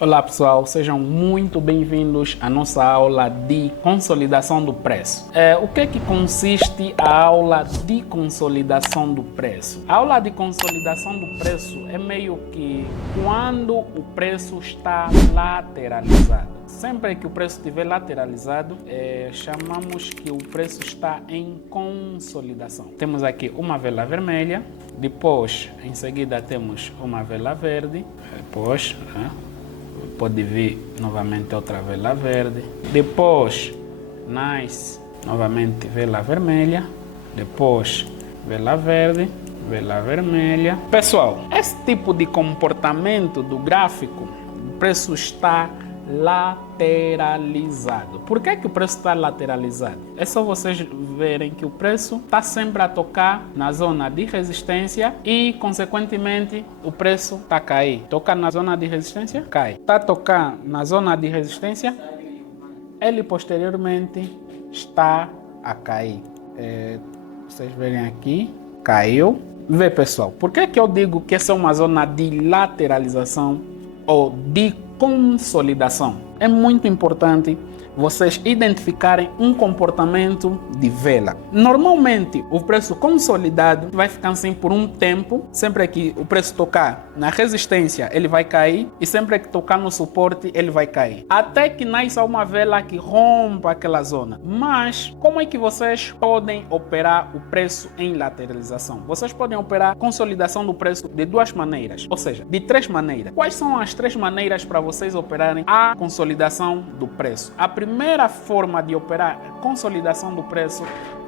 Olá pessoal, sejam muito bem-vindos à nossa aula de consolidação do preço. O que é que consiste a aula de consolidação do preço? A aula de consolidação do preço é meio que quando o preço está lateralizado. Sempre que o preço estiver lateralizado, chamamos que o preço está em consolidação. Temos aqui uma vela vermelha, depois em seguida temos uma vela verde, depois pode vir novamente outra vela verde, depois nasce novamente vela vermelha, depois vela verde, vela vermelha. Pessoal, esse tipo de comportamento do gráfico, o preço está lateralizado. Por que o preço está lateralizado? É só vocês verem que o preço está sempre a tocar na zona de resistência e, consequentemente, o preço está a cair. Toca na zona de resistência, cai. Está a tocar na zona de resistência, ele posteriormente está a cair. Vocês verem aqui, caiu. Vê, pessoal, por que eu digo que essa é uma zona de lateralização ou de consolidação? É muito importante vocês identificarem um comportamento de vela. Normalmente, o preço consolidado vai ficar assim por um tempo. Sempre que o preço tocar na resistência, ele vai cair. E sempre que tocar no suporte, ele vai cair. Até que nasça uma vela que rompa aquela zona. Mas, como é que vocês podem operar o preço em lateralização? Vocês podem operar consolidação do preço de duas maneiras. Ou seja, de três maneiras. Quais são as três maneiras para vocês operarem a consolidação do preço? A primeira forma de operar a consolidação do preço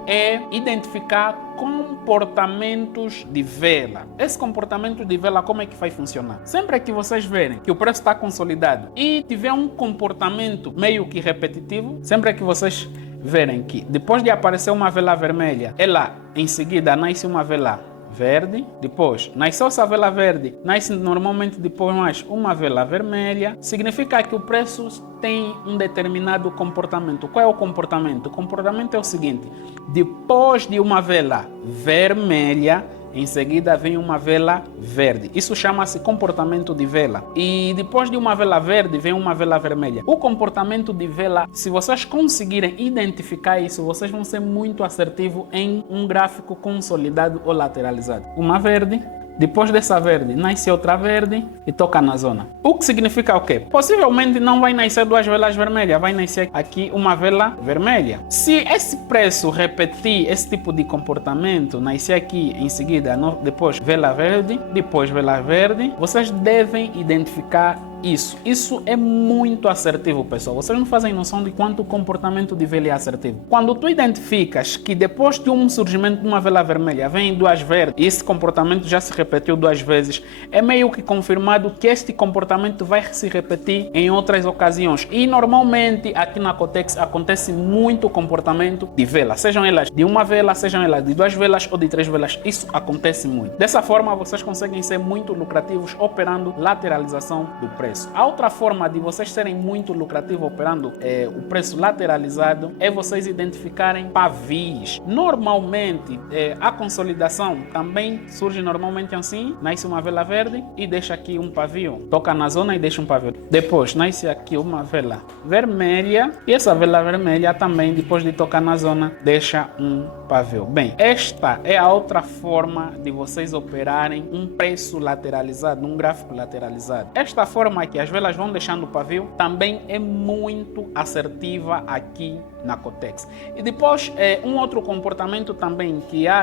é identificar comportamentos de vela. Esse comportamento de vela, como é que vai funcionar? Sempre que vocês verem que o preço está consolidado e tiver um comportamento meio que repetitivo, sempre que vocês verem que depois de aparecer uma vela vermelha, ela em seguida nasce uma vela verde, depois nasceu essa vela verde, nasce normalmente depois mais uma vela vermelha, significa que o preço tem um determinado comportamento. Qual é o comportamento? O comportamento é o seguinte: depois de uma vela vermelha, em seguida vem uma vela verde. Isso chama-se comportamento de vela. E depois de uma vela verde, vem uma vela vermelha. O comportamento de vela, se vocês conseguirem identificar isso, vocês vão ser muito assertivos em um gráfico consolidado ou lateralizado. Uma verde, depois dessa verde, nasce outra verde e toca na zona. O que significa o quê? Possivelmente não vai nascer duas velas vermelhas, vai nascer aqui uma vela vermelha. Se esse preço repetir esse tipo de comportamento, nascer aqui em seguida, depois vela verde, depois vela verde, vocês devem identificar isso. Isso é muito assertivo, pessoal. Vocês não fazem noção de quanto o comportamento de vela é assertivo. Quando tu identificas que depois de um surgimento de uma vela vermelha vem duas verdes e esse comportamento já se repetiu duas vezes, é meio que confirmado que este comportamento vai se repetir em outras ocasiões. E normalmente aqui na Cotex acontece muito comportamento de vela, sejam elas de uma vela, sejam elas de duas velas ou de três velas. Isso acontece muito. Dessa forma vocês conseguem ser muito lucrativos operando lateralização do preço. A outra forma de vocês serem muito lucrativos operando o preço lateralizado é vocês identificarem pavis. Normalmente, a consolidação também surge normalmente assim. Nasce uma vela verde e deixa aqui um pavio. Toca na zona e deixa um pavio. Depois, nasce aqui uma vela vermelha e essa vela vermelha também, depois de tocar na zona, deixa um pavio. Bem, esta é a outra forma de vocês operarem um preço lateralizado, um gráfico lateralizado. Esta forma que as velas vão deixando o pavio também é muito assertiva aqui na Cotex. E depois, um outro comportamento também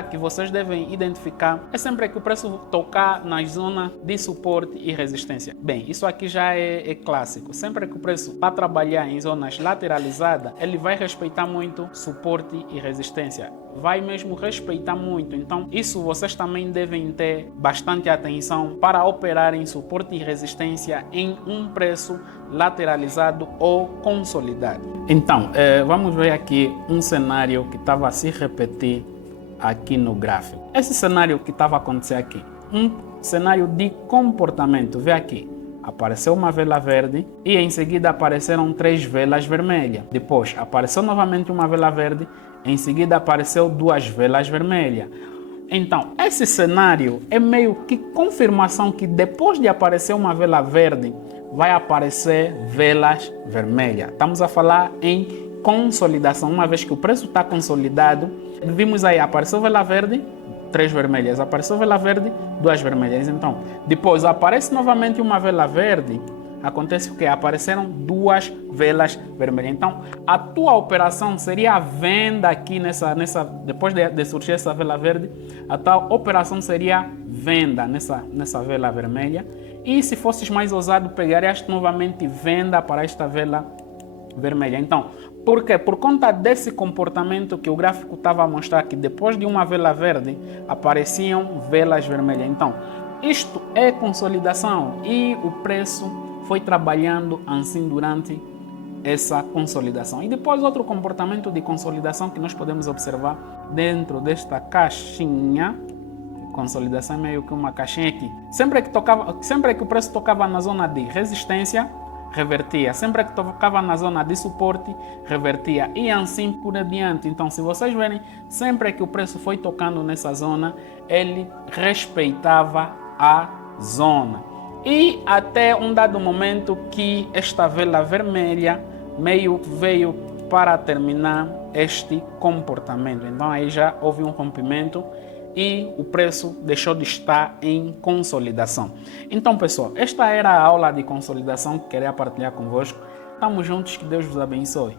que vocês devem identificar é sempre que o preço tocar na zona de suporte e resistência. Bem, isso aqui já é clássico. Sempre que o preço para trabalhar em zonas lateralizadas, ele vai respeitar muito suporte e resistência. Vai mesmo respeitar muito. Então, isso vocês também devem ter bastante atenção para operar em suporte e resistência em um preço lateralizado ou consolidado. Então, vamos ver aqui um cenário que estava a se repetir aqui no gráfico. Esse cenário que estava a acontecer aqui, um cenário de comportamento. Vê aqui. Apareceu uma vela verde e em seguida apareceram três velas vermelhas. Depois apareceu novamente uma vela verde, em seguida apareceu duas velas vermelhas. Então, esse cenário é meio que confirmação que depois de aparecer uma vela verde, vai aparecer velas vermelhas. Estamos a falar em consolidação. Uma vez que o preço está consolidado, vimos aí, apareceu vela verde, 3 vermelhas. Apareceu vela verde, 2 vermelhas. Então, depois aparece novamente uma vela verde, acontece o que? Apareceram 2 velas vermelhas. Então, a tua operação seria a venda aqui depois de surgir essa vela verde, a tua operação seria venda nessa vela vermelha. E se fosses mais ousado, pegarias novamente venda para esta vela vermelha. Então, por quê? Por conta desse comportamento que o gráfico estava a mostrar, que depois de uma vela verde apareciam velas vermelhas. Então, isto é consolidação e o preço foi trabalhando assim durante essa consolidação. E depois outro comportamento de consolidação que nós podemos observar dentro desta caixinha. Consolidação é meio que uma caixinha aqui. Sempre que o preço tocava na zona de resistência, revertia. Sempre que tocava na zona de suporte, revertia. E assim por adiante. Então, se vocês verem, sempre que o preço foi tocando nessa zona, ele respeitava a zona. E até um dado momento que esta vela vermelha meio veio para terminar este comportamento. Então, aí já houve um rompimento e o preço deixou de estar em consolidação. Então, pessoal, esta era a aula de consolidação que queria partilhar convosco. Estamos juntos, que Deus vos abençoe.